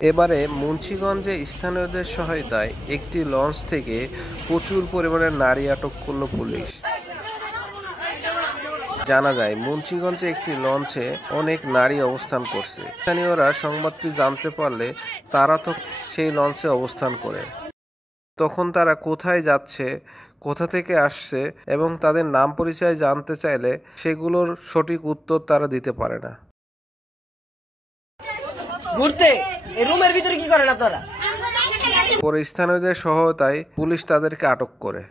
এবারে মুন্সিগঞ্জে স্থানীয়দের সহায়তায় একটি লঞ্চ থেকে প্রচুর পরিমাণে নারী আটক করল পুলিশ। জানা যায় মুন্সিগঞ্জে একটি লঞ্চে অনেক নারী অবস্থান করছে। স্থানীয়রা সংবাদটি জানতে পারলে তারা তো সেই লঞ্চে অবস্থান করে। তখন তারা কোথায় যাচ্ছে, কোথা থেকে আসছে এবং তাদের নাম পরিচয় জানতে চাইলে সেগুলোর সঠিক উত্তর তারা দিতে পারে না। পরে স্থানীয়দের সহায়তায় পুলিশ তাদেরকে আটক করে।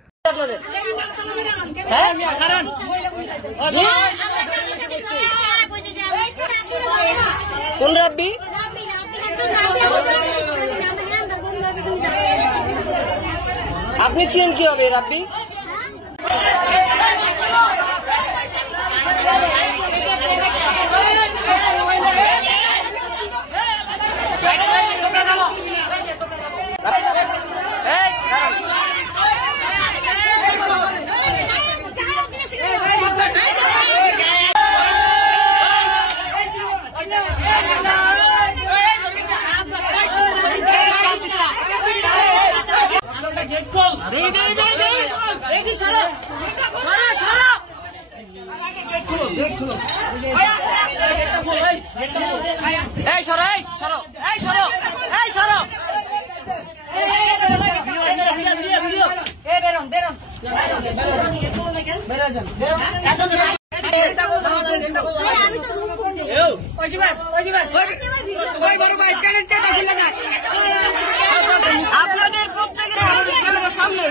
আপনি ছিলেন কি হবে রাব্বি? আপনাদের প্রত্যেকের সামনে